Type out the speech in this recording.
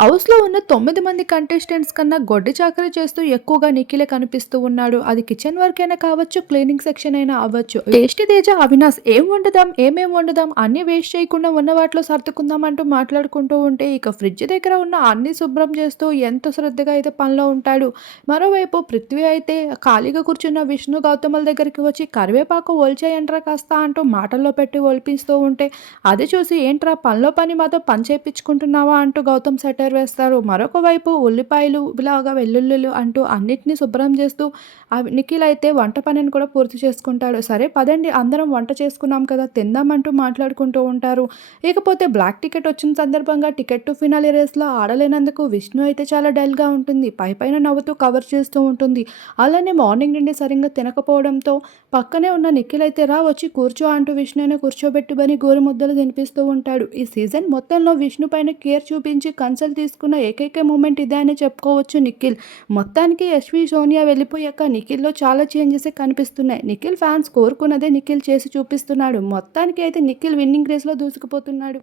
హౌస్‌లో ఉన్న తొమ్మిది మంది కంటెస్టెంట్స్ కన్నా గొడ్డి చాకరీ చేస్తూ ఎక్కువగా నిఖిలే కనిపిస్తూ ఉన్నాడు. అది కిచెన్ వర్క్ అయినా కావచ్చు, క్లీనింగ్ సెక్షన్ అయినా అవ్వచ్చు. టేస్టీ తేజ, అవినాష్ ఏం వండుదాం, ఏమేం వండుదాం అన్నీ వేస్ట్ చేయకుండా ఉన్న వాటిలో సర్దుకుందాం అంటూ మాట్లాడుకుంటూ ఉంటే ఇక ఫ్రిడ్జ్ దగ్గర ఉన్న అన్ని శుభ్రం చేస్తూ ఎంతో శ్రద్ధగా అయితే పనిలో ఉంటాడు. మరోవైపు పృథ్వీ అయితే ఖాళీగా కూర్చున్న విష్ణు, గౌతముల దగ్గరికి వచ్చి కరివేపాకు ఒలిచేయండ్రా కాస్త అంటూ మాటల్లో పెట్టి ఒలిపిస్తూ ఉంటే అది చూసి ఏంట్రా పనిలో పని మాతో పని చేయించుకుంటున్నావా అంటూ గౌతమ్ సెటర్ వేస్తారు. మరొక వైపు ఉల్లిపాయలు ఇలాగా వెల్లుల్లిలు అంటూ అన్నిటిని శుభ్రం చేస్తూ నిఖిల్ అయితే వంట పనిని కూడా పూర్తి చేసుకుంటాడు. సరే పదండి అందరం వంట చేసుకున్నాం కదా తిందామంటూ మాట్లాడుకుంటూ ఉంటారు. ఇకపోతే బ్లాక్ టికెట్ వచ్చిన సందర్భంగా టికెట్ టు ఫినాలి రేస్‌లో ఆడలేనందుకు విష్ణు అయితే చాలా డల్‌గా ఉంటుంది. పైపైన నవ్వుతూ కవర్ చేస్తూ ఉంటుంది. అలానే మార్నింగ్ నుండి సరిగ్గా తినకపోవడంతో పక్కనే ఉన్న నిఖిల్ అయితే రా వచ్చి కూర్చో అంటూ విష్ణుని కూర్చోబెట్టుమని గోరుముద్దలు తినిపిస్తూ ఉంటాడు. ఈ సీజన్ మొత్తంలో విష్ణు పైన కేర్ చూపించి కన్సల్ట్ తీసుకున్న ఏకైక మూమెంట్ ఇదే అని చెప్పుకోవచ్చు నిఖిల్. మొత్తానికి యశ్వి, సోనియా వెళ్ళిపోయాక నిఖిల్‌లో చాలా చేంజెసే కనిపిస్తున్నాయి. నిఖిల్ ఫ్యాన్స్ కోరుకున్నదే నిఖిల్ చేసి చూపిస్తున్నాడు. మొత్తానికి అయితే నిఖిల్ విన్నింగ్ రేస్‌లో దూసుకుపోతున్నాడు.